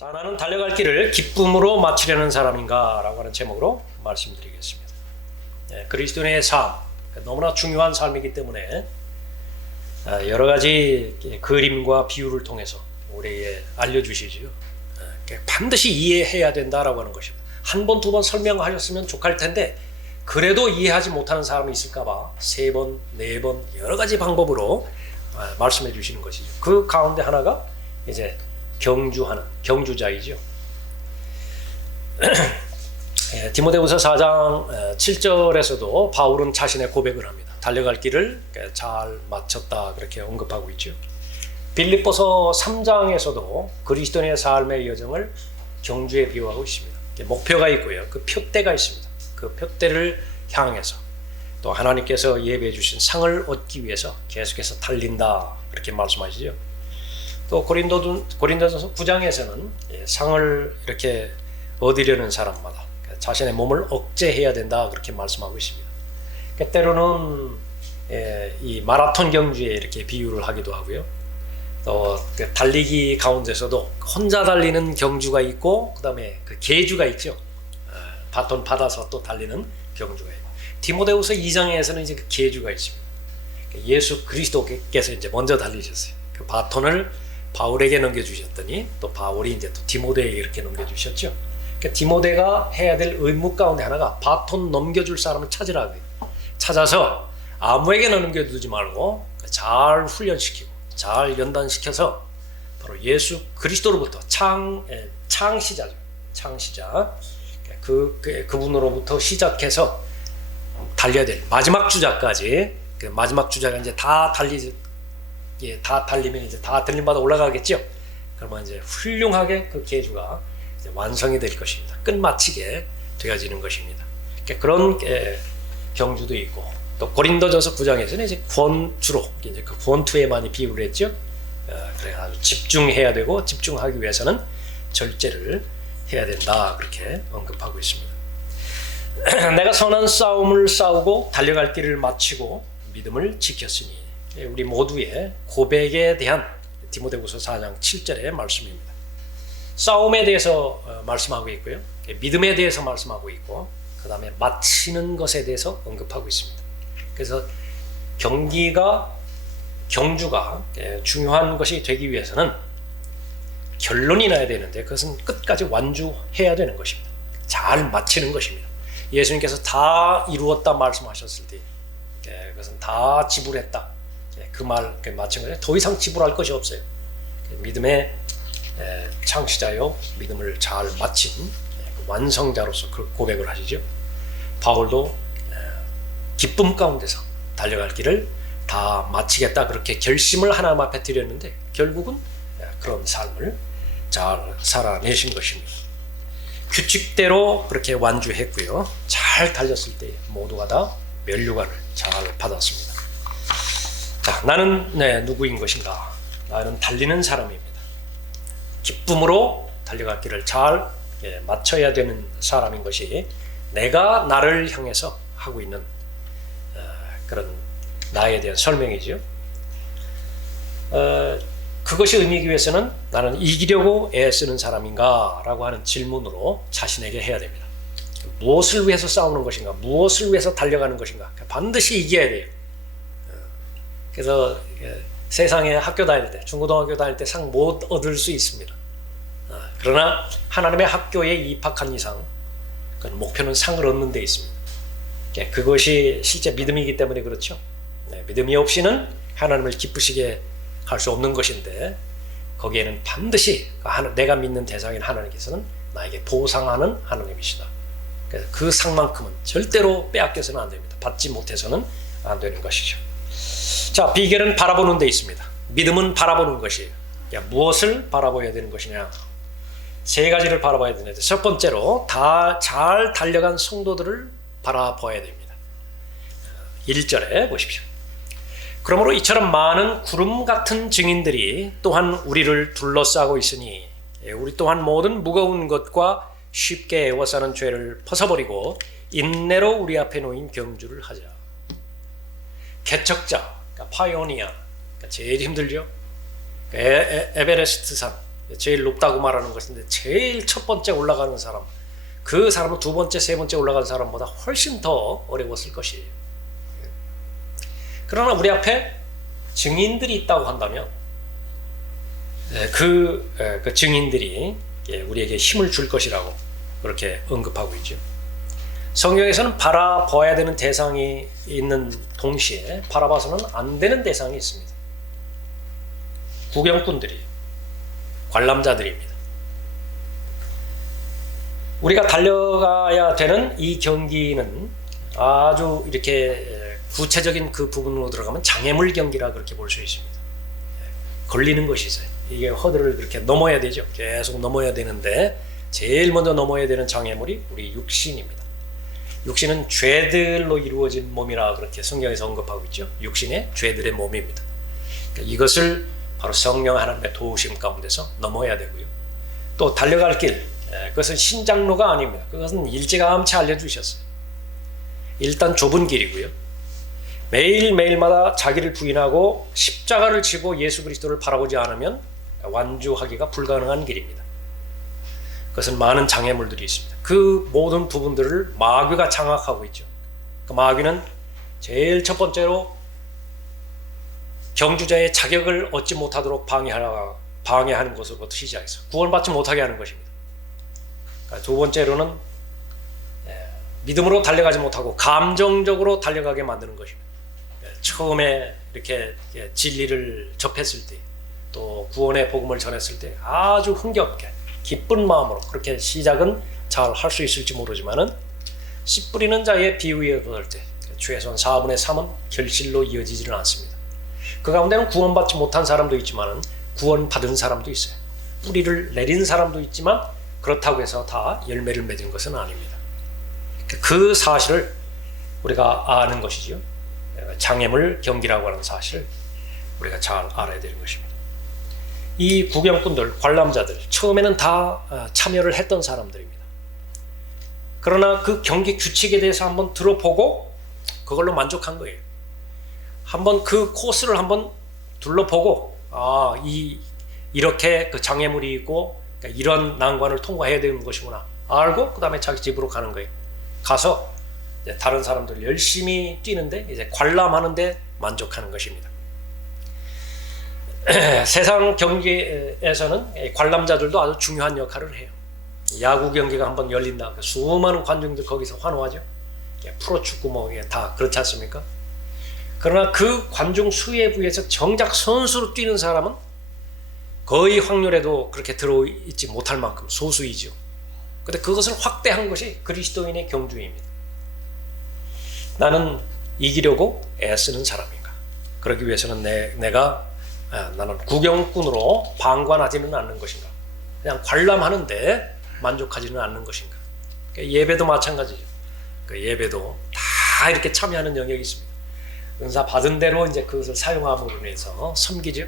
자, 나는 달려갈 길을 기쁨으로 마치려는 사람인가? 라고 하는 제목으로 말씀드리겠습니다. 그리스도인의 삶, 너무나 중요한 삶이기 때문에 여러 가지 그림과 비유를 통해서 우리에게 알려주시지요. 반드시 이해해야 된다라고 하는 것입니다. 한 번, 두 번 설명하셨으면 좋을 텐데 그래도 이해하지 못하는 사람이 있을까봐 세 번, 네 번 여러 가지 방법으로 말씀해 주시는 것이죠. 그 가운데 하나가 이제 경주하는 경주자이죠. 디모데후서 4장 7절에서도 바울은 자신의 고백을 합니다. 달려갈 길을 잘 마쳤다 그렇게 언급하고 있죠. 빌립보서 3장에서도 그리스도인의 삶의 여정을 경주에 비유하고 있습니다. 목표가 있고요. 그 표대가 있습니다. 그 표대를 향해서 또 하나님께서 예배해 주신 상을 얻기 위해서 계속해서 달린다 그렇게 말씀하시죠. 또 고린도전서 9장에서는 상을 이렇게 얻으려는 사람마다 자신의 몸을 억제해야 된다 그렇게 말씀하고 있습니다. 때로는 이 마라톤 경주에 이렇게 비유를 하기도 하고요. 또 달리기 가운데서도 혼자 달리는 경주가 있고 그 다음에 그 계주가 있죠. 바톤 받아서 또 달리는 경주가 있고 디모데후서 2장에서는 이제 그 계주가 있습니다. 예수 그리스도께서 이제 먼저 달리셨어요. 그 바톤을 바울에게 넘겨주셨더니 또 바울이 이제 또 디모데에게 이렇게 넘겨주셨죠. 그러니까 디모데가 해야 될 의무 가운데 하나가 바톤 넘겨줄 사람을 찾으라고 해요. 찾아서 아무에게나 넘겨두지 말고 잘 훈련시키고 잘 연단시켜서 바로 예수 그리스도로부터 창시자죠. 창시자. 그분으로부터 시작해서 달려야 될 마지막 주자까지 그 마지막 주자가 이제 다 달리면 이제 다 들림마다 올라가겠죠. 그러면 이제 훌륭하게 그 계주가 이제 완성이 될 것입니다. 끝마치게 되어지는 것입니다. 그런 경주도 있고 또 고린도전서 9장에서는 이제 권주로 이제 그 권투에 많이 비유를 했죠. 그래 아주 집중해야 되고 집중하기 위해서는 절제를 해야 된다 그렇게 언급하고 있습니다. 내가 선한 싸움을 싸우고 달려갈 길을 마치고 믿음을 지켰으니 우리 모두의 고백에 대한 디모데후서 4장 7절의 말씀입니다. 싸움에 대해서 말씀하고 있고요. 믿음에 대해서 말씀하고 있고 그 다음에 마치는 것에 대해서 언급하고 있습니다. 그래서 경주가 중요한 것이 되기 위해서는 결론이 나야 되는데 그것은 끝까지 완주해야 되는 것입니다. 잘 마치는 것입니다. 예수님께서 다 이루었다 말씀하셨을 때 그것은 다 지불했다. 그 말 마친 거죠. 더 이상 지불할 것이 없어요. 믿음의 창시자요 믿음을 잘 마친 완성자로서 그 고백을 하시죠. 바울도 기쁨 가운데서 달려갈 길을 다 마치겠다 그렇게 결심을 하나님 앞에 드렸는데 결국은 그런 삶을 잘 살아내신 것입니다. 규칙대로 그렇게 완주했고요. 잘 달렸을 때 모두가 다 면류관을 잘 받았습니다. 자, 나는 누구인 것인가? 나는 달리는 사람입니다. 기쁨으로 달려갈 길을 잘 마쳐야 되는 사람인 것이 내가 나를 향해서 하고 있는 그런 나에 대한 설명이죠. 그것이 의미하기 위해서는 나는 이기려고 애쓰는 사람인가? 라고 하는 질문으로 자신에게 해야 됩니다. 무엇을 위해서 싸우는 것인가? 무엇을 위해서 달려가는 것인가? 반드시 이겨야 돼요. 그래서 세상에 학교 다닐 때, 중고등학교 다닐 때 상 못 얻을 수 있습니다. 그러나 하나님의 학교에 입학한 이상 그 목표는 상을 얻는 데 있습니다. 그것이 실제 믿음이기 때문에 그렇죠. 믿음이 없이는 하나님을 기쁘시게 할 수 없는 것인데 거기에는 반드시 내가 믿는 대상인 하나님께서는 나에게 보상하는 하나님이시다. 그 상만큼은 절대로 빼앗겨서는 안 됩니다. 받지 못해서는 안 되는 것이죠. 자, 비결은 바라보는 데 있습니다. 믿음은 바라보는 것이에요. 무엇을 바라봐야 되는 것이냐? 세 가지를 바라봐야 되는데 첫 번째로 다 잘 달려간 성도들을 바라봐야 됩니다. 1절에 보십시오. 그러므로 이처럼 많은 구름 같은 증인들이 또한 우리를 둘러싸고 있으니 우리 또한 모든 무거운 것과 쉽게 애워싸는 죄를 벗어버리고 인내로 우리 앞에 놓인 경주를 하자. 개척자, 파이오니아, 제일 힘들죠. 에베레스트 산, 제일 높다고 말하는 것인데 제일 첫 번째 올라가는 사람, 그 사람은 두 번째, 세 번째 올라간 사람보다 훨씬 더 어려웠을 것이에요. 그러나 우리 앞에 증인들이 있다고 한다면 그 증인들이 우리에게 힘을 줄 것이라고 그렇게 언급하고 있죠. 성경에서는 바라봐야 되는 대상이 있는 동시에 바라봐서는 안 되는 대상이 있습니다. 구경꾼들이, 관람자들입니다. 우리가 달려가야 되는 이 경기는 아주 이렇게 구체적인 그 부분으로 들어가면 장애물 경기라 그렇게 볼 수 있습니다. 걸리는 것이죠. 이게 허들을 그렇게 넘어야 되죠. 계속 넘어야 되는데 제일 먼저 넘어야 되는 장애물이 우리 육신입니다. 육신은 죄들로 이루어진 몸이라 그렇게 성경에서 언급하고 있죠. 육신의 죄들의 몸입니다. 그러니까 이것을 바로 성령 하나님의 도우심 가운데서 넘어야 되고요. 또 달려갈 길, 그것은 신장로가 아닙니다. 그것은 일찌감치 알려주셨어요. 일단 좁은 길이고요. 매일매일마다 자기를 부인하고 십자가를 지고 예수 그리스도를 바라보지 않으면 완주하기가 불가능한 길입니다. 그것은 많은 장애물들이 있습니다. 그 모든 부분들을 마귀가 장악하고 있죠. 그 마귀는 제일 첫 번째로 경주자의 자격을 얻지 못하도록 방해하는 것으로부터 시작해서 구원받지 못하게 하는 것입니다. 두 번째로는 믿음으로 달려가지 못하고 감정적으로 달려가게 만드는 것입니다. 처음에 이렇게 진리를 접했을 때, 또 구원의 복음을 전했을 때 아주 흥겹게 기쁜 마음으로 그렇게 시작은 잘 할 수 있을지 모르지만은 씨 뿌리는 자의 비유에 그럴 때 최소한 4분의 3은 결실로 이어지지는 않습니다. 그 가운데는 구원받지 못한 사람도 있지만은 구원받은 사람도 있어요. 뿌리를 내린 사람도 있지만 그렇다고 해서 다 열매를 맺은 것은 아닙니다. 그 사실을 우리가 아는 것이죠. 장애물 경기라고 하는 사실을 우리가 잘 알아야 되는 것입니다. 이 구경꾼들, 관람자들 처음에는 다 참여를 했던 사람들입니다. 그러나 그 경기 규칙에 대해서 한번 들어보고 그걸로 만족한 거예요. 한번 그 코스를 한번 둘러보고 이렇게 그 장애물이 있고 그러니까 이런 난관을 통과해야 되는 것이구나 알고 그 다음에 자기 집으로 가는 거예요. 가서 이제 다른 사람들 열심히 뛰는데 이제 관람하는데 만족하는 것입니다. 세상 경기에서는 관람자들도 아주 중요한 역할을 해요. 야구 경기가 한번 열린다. 수많은 관중들 거기서 환호하죠. 프로축구 뭐 다 그렇지 않습니까? 그러나 그 관중 수에 비해서 정작 선수로 뛰는 사람은 거의 확률에도 그렇게 들어있지 못할 만큼 소수이죠. 그런데 그것을 확대한 것이 그리스도인의 경주입니다. 나는 이기려고 애쓰는 사람인가? 그러기 위해서는 나는 구경꾼으로 방관하지는 않는 것인가? 그냥 관람하는데 만족하지는 않는 것인가? 그러니까 예배도 마찬가지죠. 그 예배도 다 이렇게 참여하는 영역이 있습니다. 은사 받은 대로 이제 그것을 사용함으로 인해서 섬기죠.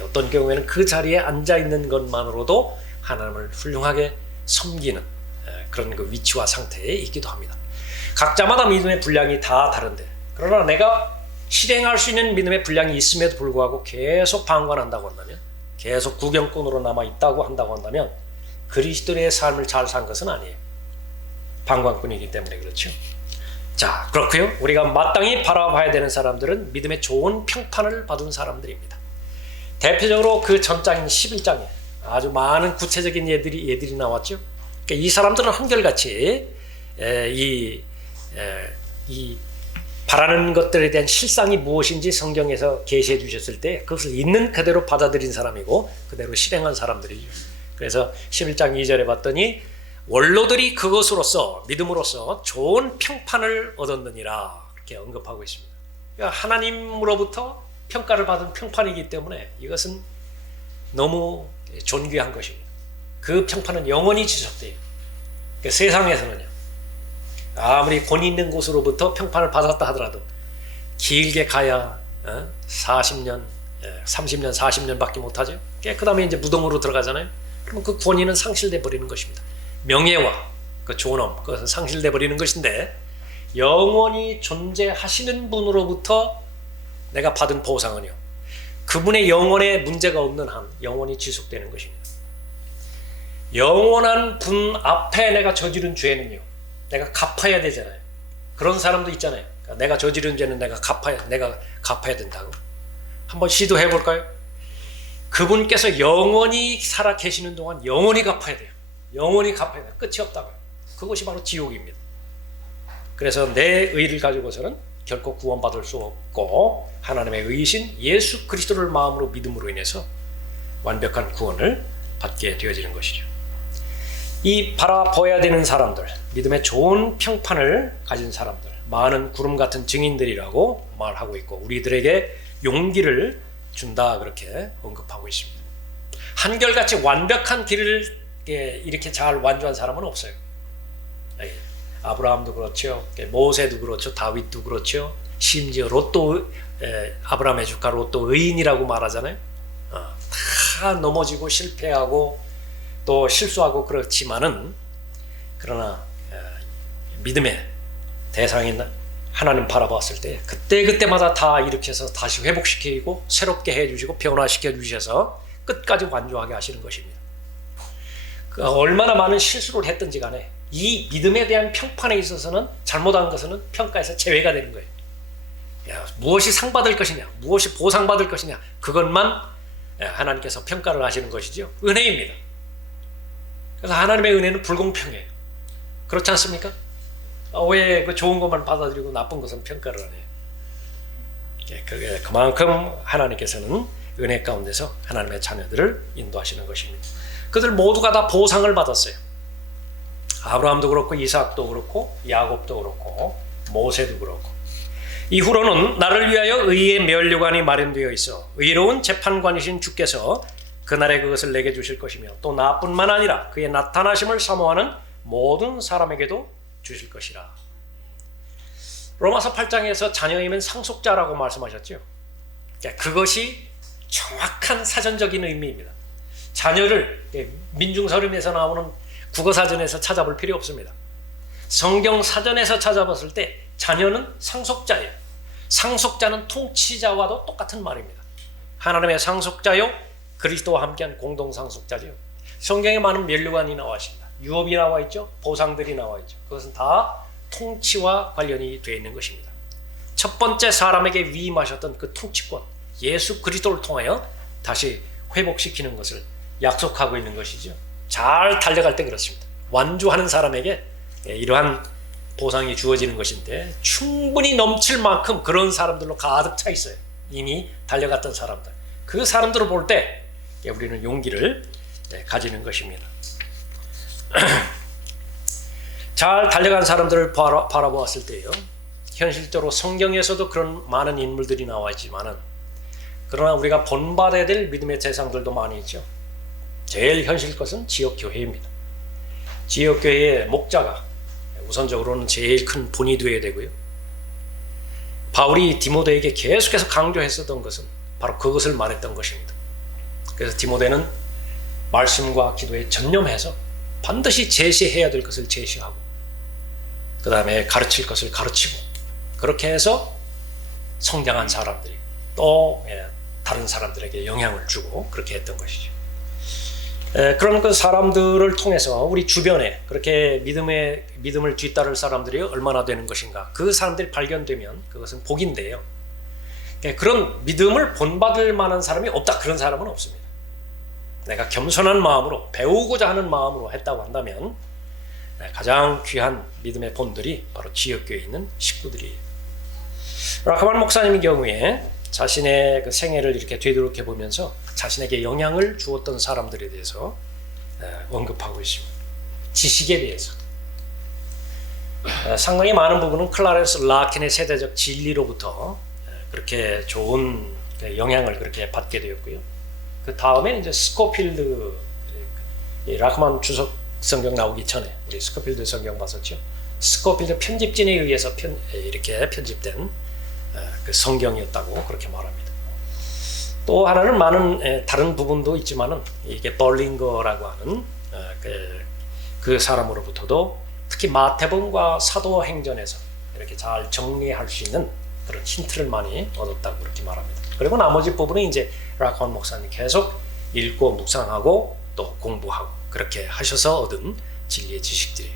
어떤 경우에는 그 자리에 앉아 있는 것만으로도 하나님을 훌륭하게 섬기는 그런 그 위치와 상태에 있기도 합니다. 각자마다 믿음의 분량이 다 다른데, 그러나 내가 실행할 수 있는 믿음의 분량이 있음에도 불구하고 계속 방관한다고 한다면, 계속 구경꾼으로 남아 있다고 한다고 한다면 그리스도의 삶을 잘 산 것은 아니에요. 방관꾼이기 때문에 그렇죠. 자, 그렇고요. 우리가 마땅히 바라봐야 되는 사람들은 믿음의 좋은 평판을 받은 사람들입니다. 대표적으로 그 전장인 11장에 아주 많은 구체적인 예들이 나왔죠. 그러니까 이 사람들은 한결같이 이 바라는 것들에 대한 실상이 무엇인지 성경에서 계시해 주셨을 때 그것을 있는 그대로 받아들인 사람이고 그대로 실행한 사람들이죠. 그래서 11장 2절에 봤더니 원로들이 그것으로서 믿음으로써 좋은 평판을 얻었느니라 이렇게 언급하고 있습니다. 그러니까 하나님으로부터 평가를 받은 평판이기 때문에 이것은 너무 존귀한 것입니다. 그 평판은 영원히 지속돼요. 그러니까 세상에서는요, 아무리 권위 있는 곳으로부터 평판을 받았다 하더라도 길게 가야 40년, 30년, 40년밖에 못하죠. 그 다음에 이제 무덤으로 들어가잖아요. 그러면 그 권위는 상실돼 버리는 것입니다. 명예와 그 존엄, 그것은 상실돼 버리는 것인데 영원히 존재하시는 분으로부터 내가 받은 보상은요, 그분의 영혼에 문제가 없는 한 영원히 지속되는 것입니다. 영원한 분 앞에 내가 저지른 죄는요, 내가 갚아야 되잖아요. 그런 사람도 있잖아요. 내가 저지른 죄는 내가 갚아야 된다고. 한번 시도해 볼까요? 그분께서 영원히 살아 계시는 동안 영원히 갚아야 돼요. 영원히 갚아야 돼요. 끝이 없다고요. 그것이 바로 지옥입니다. 그래서 내 의를 가지고서는 결코 구원받을 수 없고, 하나님의 의이신 예수 그리스도를 마음으로 믿음으로 인해서 완벽한 구원을 받게 되어지는 것이죠. 이 바라보아야 되는 사람들, 믿음의 좋은 평판을 가진 사람들, 많은 구름 같은 증인들이라고 말하고 있고, 우리들에게 용기를 준다, 그렇게 언급하고 있습니다. 한결같이 완벽한 길을 이렇게 잘 완주한 사람은 없어요. 아브라함도 그렇죠, 모세도 그렇죠, 다윗도 그렇죠, 심지어 롯도, 아브라함의 조카 롯도 의인이라고 말하잖아요. 다 넘어지고 실패하고 또 실수하고 그렇지만은, 그러나 믿음의 대상인 하나님 바라봤을 때 그때마다 다 일으켜서 다시 회복시키고 새롭게 해주시고 변화시켜 주셔서 끝까지 완주하게 하시는 것입니다. 얼마나 많은 실수를 했든지 간에 이 믿음에 대한 평판에 있어서는 잘못한 것은 평가에서 제외가 되는 거예요. 무엇이 상받을 것이냐, 무엇이 보상받을 것이냐, 그것만 하나님께서 평가를 하시는 것이죠. 은혜입니다. 그래서 하나님의 은혜는 불공평해요. 그렇지 않습니까? 왜 그 좋은 것만 받아들이고 나쁜 것은 평가를 안 해요? 그만큼 하나님께서는 은혜 가운데서 하나님의 자녀들을 인도하시는 것입니다. 그들 모두가 다 보상을 받았어요. 아브라함도 그렇고 이삭도 그렇고 야곱도 그렇고 모세도 그렇고. 이후로는 나를 위하여 의의 면류관이 마련되어 있어 의로운 재판관이신 주께서 그날에 그것을 내게 주실 것이며, 또 나뿐만 아니라 그의 나타나심을 사모하는 모든 사람에게도 주실 것이라. 로마서 8장에서 자녀이면 상속자라고 말씀하셨죠. 그것이 정확한 사전적인 의미입니다. 자녀를 민중서름에서 나오는 국어사전에서 찾아볼 필요 없습니다. 성경 사전에서 찾아봤을 때 자녀는 상속자예요. 상속자는 통치자와도 똑같은 말입니다. 하나님의 상속자요, 그리스도와 함께한 공동상속자죠. 성경에 많은 면류관이 나와 있습니다. 유업이 나와 있죠. 보상들이 나와 있죠. 그것은 다 통치와 관련이 되어 있는 것입니다. 첫 번째 사람에게 위임하셨던 그 통치권, 예수 그리스도를 통하여 다시 회복시키는 것을 약속하고 있는 것이죠. 잘 달려갈 때 그렇습니다. 완주하는 사람에게 이러한 보상이 주어지는 것인데, 충분히 넘칠 만큼 그런 사람들로 가득 차 있어요. 이미 달려갔던 사람들. 그 사람들을 볼 때 우리는 용기를 가지는 것입니다. 잘 달려간 사람들을 바라보았을 때요, 현실적으로 성경에서도 그런 많은 인물들이 나와 있지만은, 그러나 우리가 본받아야 될 믿음의 대상들도 많이 있죠. 제일 현실 것은 지역교회입니다. 지역교회의 목자가 우선적으로는 제일 큰 본이 되어야 되고요. 바울이 디모데에게 계속해서 강조했었던 것은 바로 그것을 말했던 것입니다. 그래서 디모데는 말씀과 기도에 전념해서 반드시 제시해야 될 것을 제시하고, 그 다음에 가르칠 것을 가르치고, 그렇게 해서 성장한 사람들이 또 다른 사람들에게 영향을 주고 그렇게 했던 것이죠. 그런 그 사람들을 통해서 우리 주변에 그렇게 믿음을 뒤따를 사람들이 얼마나 되는 것인가, 그 사람들이 발견되면 그것은 복인데요. 그런 믿음을 본받을 만한 사람이 없다, 그런 사람은 없습니다. 내가 겸손한 마음으로 배우고자 하는 마음으로 했다고 한다면 가장 귀한 믿음의 본들이 바로 지역교회에 있는 식구들이에요. 라카만 목사님의 경우에 자신의 그 생애를 이렇게 되돌이켜 보면서 자신에게 영향을 주었던 사람들에 대해서 언급하고 있습니다. 지식에 대해서 상당히 많은 부분은 클라렌스 라켄의 세대적 진리로부터 그렇게 좋은 영향을 그렇게 받게 되었고요. 그 다음에 이제 스코필드, 라크만 주석 성경 나오기 전에 우리 스코필드 성경 봤었죠. 스코필드 편집진에 의해서 이렇게 편집된 그 성경이었다고 그렇게 말합니다. 또 하나는 많은 다른 부분도 있지만은, 이게 벌링거라고 하는 그 사람으로부터도 특히 마태복음과 사도행전에서 이렇게 잘 정리할 수 있는 그런 힌트를 많이 얻었다고 그렇게 말합니다. 그리고 나머지 부분은 이제 라크만 목사님 계속 읽고 묵상하고 또 공부하고 그렇게 하셔서 얻은 진리의 지식들이에요.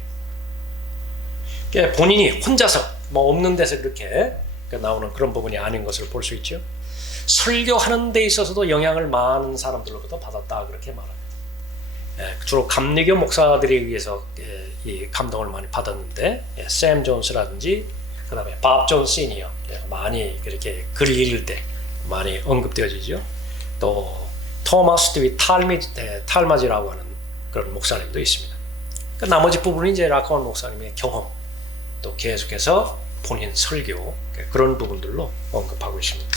그러니까 본인이 혼자서 뭐 없는 데서 그렇게 나오는 그런 부분이 아닌 것을 볼 수 있죠. 설교하는 데 있어서도 영향을 많은 사람들로부터 받았다 그렇게 말합니다. 주로 감리교 목사들에 의해서 이 감동을 많이 받았는데, 샘 존스라든지 그 다음에 밥 존 시니어 많이 그렇게 글 읽을 때 많이 언급되어지죠. 또 토마스 드윗 탈마지라고 하는 그런 목사님도 있습니다. 그 나머지 부분은 이제 라카완 목사님의 경험, 또 계속해서 본인 설교, 그런 부분들로 언급하고 있습니다.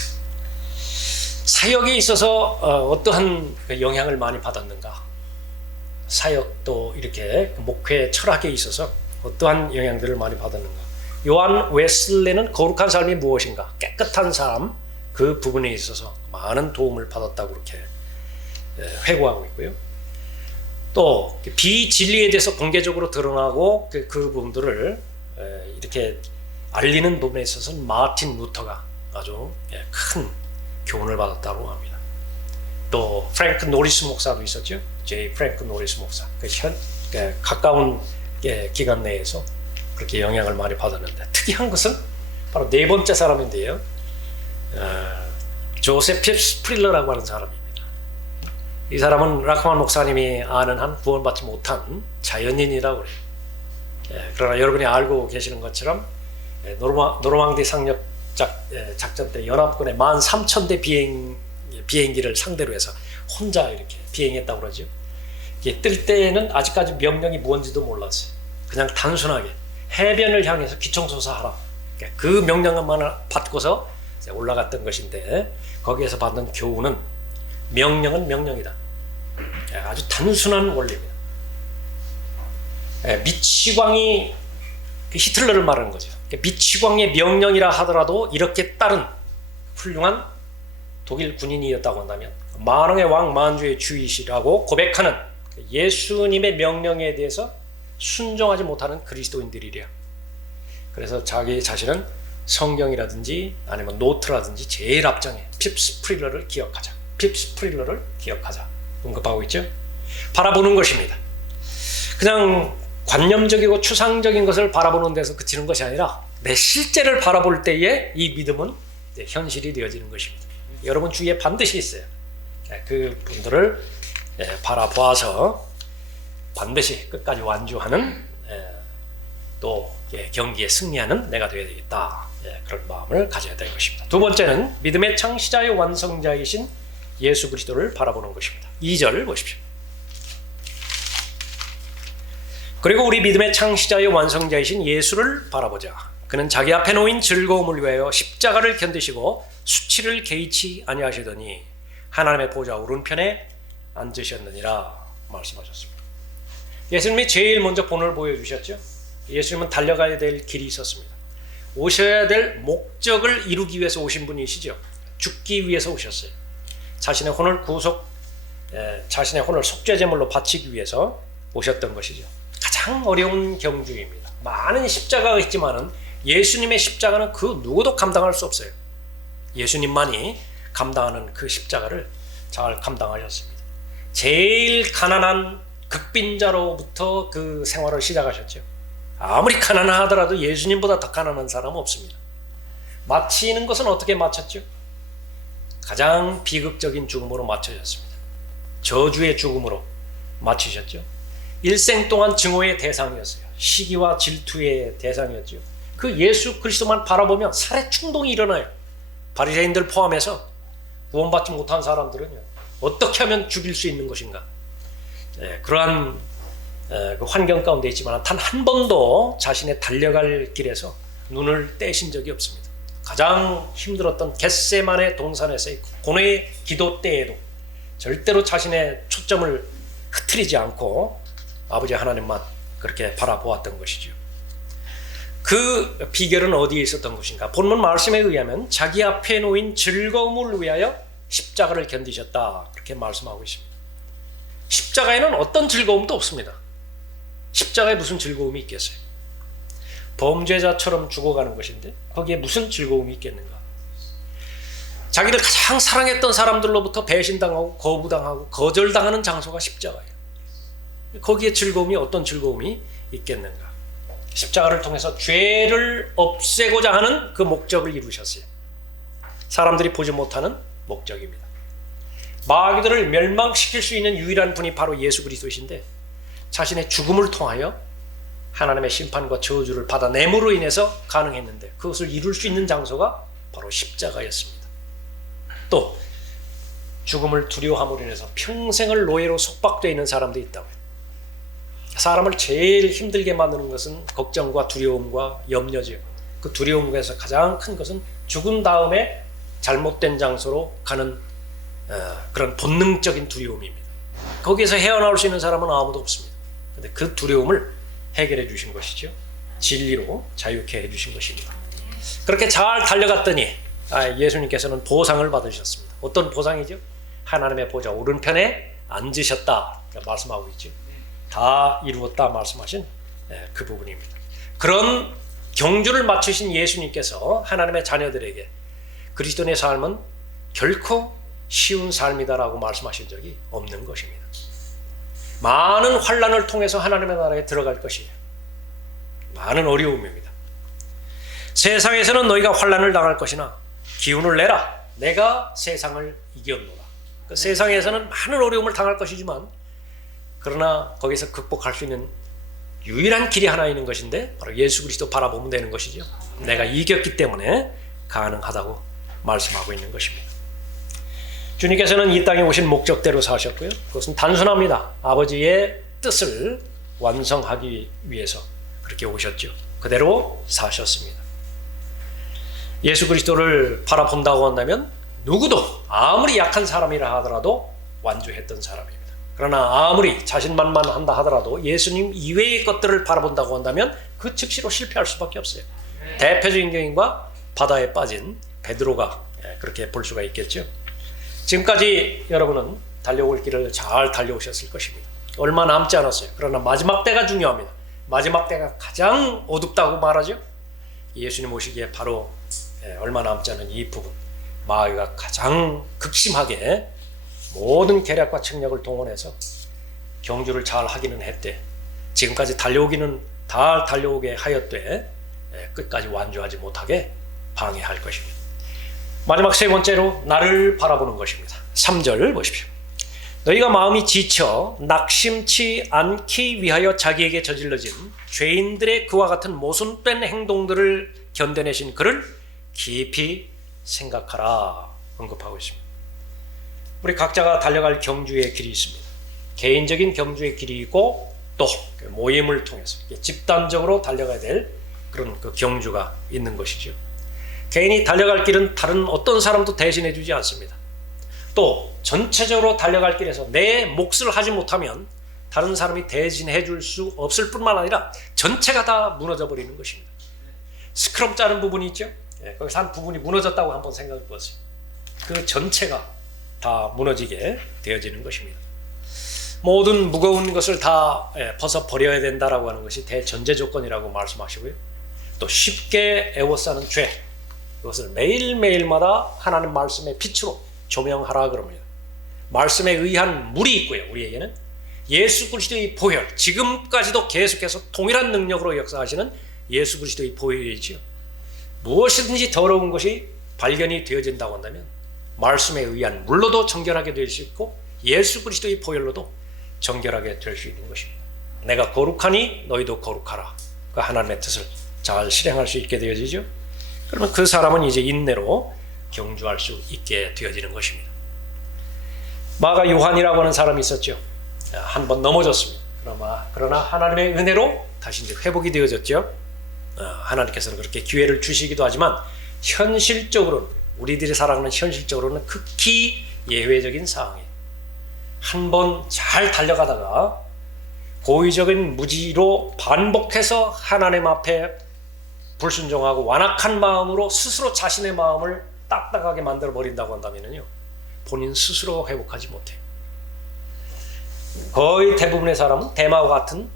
사역에 있어서 어떠한 영향을 많이 받았는가, 사역도 이렇게 목회 철학에 있어서 어떠한 영향들을 많이 받았는가. 요한 웨슬레는 거룩한 삶이 무엇인가, 깨끗한 삶, 그 부분에 있어서 많은 도움을 받았다고 그렇게 회고하고 있고요. 또 비진리에 대해서 공개적으로 드러나고 그 부분들을 이렇게 알리는 부분에 있어서는 마틴 루터가 아주 큰 교훈을 받았다고 합니다. 또 프랭크 노리스 목사도 있었죠. 제이 프랭크 노리스 목사. 가까운 기간 내에서 그렇게 영향을 많이 받았는데, 특이한 것은 바로 네 번째 사람인데요. 조셉 스프릴러라고 하는 사람입니다. 이 사람은 라카완 목사님이 아는 한 구원받지 못한 자연인이라고 그래요. 그러나 여러분이 알고 계시는 것처럼 노르망디 상륙 작전 때 연합군의 13,000대 비행기를 상대로 해서 혼자 이렇게 비행했다고 그러죠. 뜰 때에는 아직까지 명령이 뭔지도 몰랐어요. 그냥 단순하게 해변을 향해서 기총소사하라, 그 명령만 받고서 올라갔던 것인데, 거기에서 받는 교훈은 명령은 명령이다. 아주 단순한 원리입니다. 미치광이 히틀러를 말하는 거죠. 미치광의 명령이라 하더라도 이렇게 따른 훌륭한 독일 군인이었다고 한다면, 만왕의 왕 만주의 주이시라고 고백하는 예수님의 명령에 대해서 순종하지 못하는 그리스도인들이랴. 그래서 자기 자신은 성경이라든지 아니면 노트라든지 제일 앞장에 핍스프릴러를 기억하자, 핍스프릴러를 기억하자 언급하고 있죠. 바라보는 것입니다. 그냥 관념적이고 추상적인 것을 바라보는 데서 그치는 것이 아니라 내 실제를 바라볼 때에 이 믿음은 현실이 되어지는 것입니다. 여러분 주위에 반드시 있어요. 그 분들을 바라보아서 반드시 끝까지 완주하는, 또 경기에 승리하는 내가 되어야 되겠다, 그런 마음을 가져야 될 것입니다. 두 번째는 믿음의 창시자요 완성자이신 예수 그리스도를 바라보는 것입니다. 2절 보십시오. 그리고 우리 믿음의 창시자요 완성자이신 예수를 바라보자. 그는 자기 앞에 놓인 즐거움을 위하여 십자가를 견디시고 수치를 개의치 아니하시더니 하나님의 보좌 오른편에 앉으셨느니라 말씀하셨습니다. 예수님이 제일 먼저 본을 보여주셨죠. 예수님은 달려가야 될 길이 있었습니다. 오셔야 될 목적을 이루기 위해서 오신 분이시죠. 죽기 위해서 오셨어요. 자신의 혼을 자신의 혼을 속죄제물로 바치기 위해서 오셨던 것이죠. 가장 어려운 경주입니다. 많은 십자가가 있지만은 예수님의 십자가는 그 누구도 감당할 수 없어요. 예수님만이 감당하는 그 십자가를 잘 감당하셨습니다. 제일 가난한 극빈자로부터 그 생활을 시작하셨죠. 아무리 가난하더라도 예수님보다 더 가난한 사람은 없습니다. 마치는 것은 어떻게 마쳤죠? 가장 비극적인 죽음으로 마쳐졌습니다. 저주의 죽음으로 마치셨죠. 일생 동안 증오의 대상이었어요. 시기와 질투의 대상이었죠. 그 예수 그리스도만 바라보면 살해 충동이 일어나요. 바리새인들 포함해서 구원받지 못한 사람들은요, 어떻게 하면 죽일 수 있는 것인가, 그러한 그 환경 가운데 있지만 단 한 번도 자신의 달려갈 길에서 눈을 떼신 적이 없습니다. 가장 힘들었던 겟세마네 동산에서의 고뇌의 기도 때에도 절대로 자신의 초점을 흐트리지 않고 아버지 하나님만 그렇게 바라보았던 것이죠. 그 비결은 어디에 있었던 것인가? 본문 말씀에 의하면 자기 앞에 놓인 즐거움을 위하여 십자가를 견디셨다, 그렇게 말씀하고 있습니다. 십자가에는 어떤 즐거움도 없습니다. 십자가에 무슨 즐거움이 있겠어요? 범죄자처럼 죽어가는 것인데 거기에 무슨 즐거움이 있겠는가? 자기를 가장 사랑했던 사람들로부터 배신당하고 거부당하고 거절당하는 장소가 십자가예요. 거기에 즐거움이 어떤 즐거움이 있겠는가? 십자가를 통해서 죄를 없애고자 하는 그 목적을 이루셨어요. 사람들이 보지 못하는 목적입니다. 마귀들을 멸망시킬 수 있는 유일한 분이 바로 예수 그리스도이신데 자신의 죽음을 통하여 하나님의 심판과 저주를 받아냄으로 인해서 가능했는데 그것을 이룰 수 있는 장소가 바로 십자가였습니다. 또 죽음을 두려워함으로 인해서 평생을 노예로 속박되어 있는 사람도 있다고요. 사람을 제일 힘들게 만드는 것은 걱정과 두려움과 염려지요. 그 두려움에서 가장 큰 것은 죽은 다음에 잘못된 장소로 가는 그런 본능적인 두려움입니다. 거기에서 헤어나올 수 있는 사람은 아무도 없습니다. 그런데 그 두려움을 해결해 주신 것이죠. 진리로 자유케 해 주신 것입니다. 그렇게 잘 달려갔더니 예수님께서는 보상을 받으셨습니다. 어떤 보상이죠? 하나님의 보좌 오른편에 앉으셨다 말씀하고 있죠. 다 이루었다 말씀하신 그 부분입니다. 그런 경주를 마치신 예수님께서 하나님의 자녀들에게 그리스도인의 삶은 결코 쉬운 삶이다라고 말씀하신 적이 없는 것입니다. 많은 환난을 통해서 하나님의 나라에 들어갈 것이에요. 많은 어려움입니다. 세상에서는 너희가 환난을 당할 것이나 기운을 내라. 내가 세상을 이겼노라. 그 세상에서는 많은 어려움을 당할 것이지만 그러나 거기서 극복할 수 있는 유일한 길이 하나 있는 것인데 바로 예수 그리스도 바라보면 되는 것이죠. 내가 이겼기 때문에 가능하다고 말씀하고 있는 것입니다. 주님께서는 이 땅에 오신 목적대로 사셨고요. 그것은 단순합니다. 아버지의 뜻을 완성하기 위해서 그렇게 오셨죠. 그대로 사셨습니다. 예수 그리스도를 바라본다고 한다면 누구도 아무리 약한 사람이라 하더라도 완주했던 사람입니다. 그러나 아무리 자신만만한다 하더라도 예수님 이외의 것들을 바라본다고 한다면 그 즉시로 실패할 수밖에 없어요. 대표적인 경우가 바다에 빠진 베드로가 그렇게 볼 수가 있겠죠. 지금까지 여러분은 달려올 길을 잘 달려오셨을 것입니다. 얼마 남지 않았어요. 그러나 마지막 때가 중요합니다. 마지막 때가 가장 어둡다고 말하죠. 예수님 오시기에 바로 얼마 남지 않은 이 부분, 마귀가 가장 극심하게 모든 계략과 책략을 동원해서 경주를 잘 하기는 했대. 지금까지 달려오기는 다 달려오게 하였되 끝까지 완주하지 못하게 방해할 것입니다. 마지막 세 번째로 나를 바라보는 것입니다. 3절 보십시오. 너희가 마음이 지쳐 낙심치 않기 위하여 자기에게 저질러진 죄인들의 그와 같은 모순된 행동들을 견뎌내신 그를 깊이 생각하라 언급하고 있습니다. 우리 각자가 달려갈 경주의 길이 있습니다. 개인적인 경주의 길이 있고 또 모임을 통해서 집단적으로 달려가야 될 그런 그 경주가 있는 것이죠. 개인이 달려갈 길은 다른 어떤 사람도 대신해 주지 않습니다. 또 전체적으로 달려갈 길에서 내 몫을 하지 못하면 다른 사람이 대신해 줄 수 없을 뿐만 아니라 전체가 다 무너져 버리는 것입니다. 스크럼 짜는 부분이 있죠. 거기서 한 부분이 무너졌다고 한번 생각해 보세요. 그 전체가 다 무너지게 되어지는 것입니다. 모든 무거운 것을 다 벗어버려야 된다라고 하는 것이 대전제 조건이라고 말씀하시고요. 또 쉽게 애워싸는 죄, 그것을 매일매일마다 하나님 말씀의 빛으로 조명하라 그럽니다. 말씀에 의한 물이 있고요. 우리에게는 예수 그리스도의 보혈, 지금까지도 계속해서 동일한 능력으로 역사하시는 예수 그리스도의 보혈이지요. 무엇이든지 더러운 것이 발견이 되어진다고 한다면 말씀에 의한 물로도 정결하게 될 수 있고 예수 그리스도의 보혈로도 정결하게 될 수 있는 것입니다. 내가 거룩하니 너희도 거룩하라. 그 하나님의 뜻을 잘 실행할 수 있게 되어지죠. 그러면 그 사람은 이제 인내로 경주할 수 있게 되어지는 것입니다. 마가 요한이라고 하는 사람이 있었죠. 한 번 넘어졌습니다. 그러나 하나님의 은혜로 다시 이제 회복이 되어졌죠. 하나님께서는 그렇게 기회를 주시기도 하지만 현실적으로는 우리들이 살아가는 현실적으로는 극히 예외적인 상황이에요. 한 번 잘 달려가다가 고의적인 무지로 반복해서 하나님 앞에 불순종하고 완악한 마음으로 스스로 자신의 마음을 딱딱하게 만들어 버린다고 한다면요, 본인 스스로 회복하지 못해요. 거의 대부분의 사람은 대마와 같은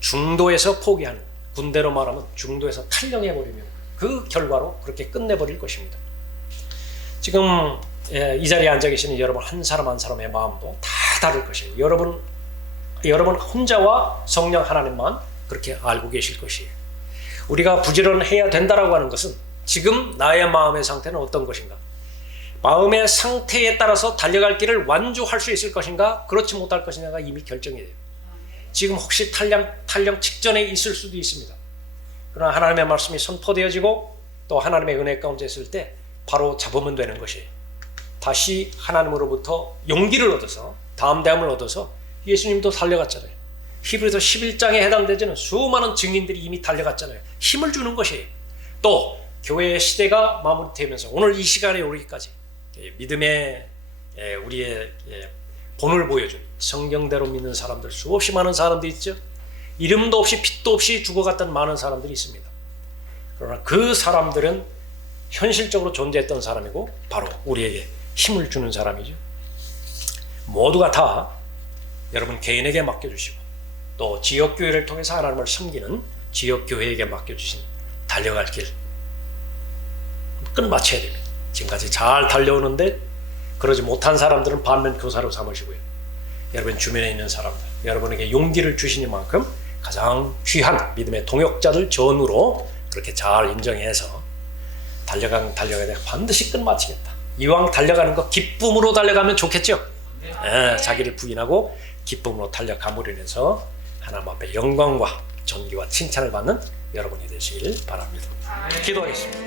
중도에서 포기하는, 군대로 말하면 중도에서 탈령해 버리면 그 결과로 그렇게 끝내버릴 것입니다. 지금 이 자리에 앉아 계시는 여러분 한 사람 한 사람의 마음도 다 다를 것이에요. 여러분 여러분 혼자와 성령 하나님만 그렇게 알고 계실 것이에요. 우리가 부지런해야 된다라고 하는 것은 지금 나의 마음의 상태는 어떤 것인가? 마음의 상태에 따라서 달려갈 길을 완주할 수 있을 것인가? 그렇지 못할 것이냐가 이미 결정이 돼요. 지금 혹시 탈령 직전에 있을 수도 있습니다. 그러나 하나님의 말씀이 선포되어지고 또 하나님의 은혜 가운데 있을 때 바로 잡으면 되는 것이에요. 다시 하나님으로부터 용기를 얻어서 담대함을 얻어서 예수님도 달려갔잖아요. 히브리서 11장에 해당되지는 수많은 증인들이 이미 달려갔잖아요. 힘을 주는 것이에요. 또 교회의 시대가 마무리되면서 오늘 이 시간에 오르기까지 믿음의 우리의 본을 보여준 성경대로 믿는 사람들 수없이 많은 사람들이 있죠. 이름도 없이 빛도 없이 죽어갔던 많은 사람들이 있습니다. 그러나 그 사람들은 현실적으로 존재했던 사람이고 바로 우리에게 힘을 주는 사람이죠. 모두가 다 여러분 개인에게 맡겨주시고 또 지역교회를 통해서 하나님을 섬기는 지역교회에게 맡겨주신 달려갈 길 끝마쳐야 됩니다. 지금까지 잘 달려오는데 그러지 못한 사람들은 반면 교사로 삼으시고요. 여러분 주변에 있는 사람들, 여러분에게 용기를 주시는 만큼 가장 귀한 믿음의 동역자들 전후로 그렇게 잘 인정해서 달려가야 돼. 반드시 끝마치겠다. 이왕 달려가는 거 기쁨으로 달려가면 좋겠죠. 자기를 부인하고 기쁨으로 달려감으로 인해서 하나님 앞에 영광과 존귀와 칭찬을 받는 여러분이 되시길 바랍니다. 기도하겠습니다.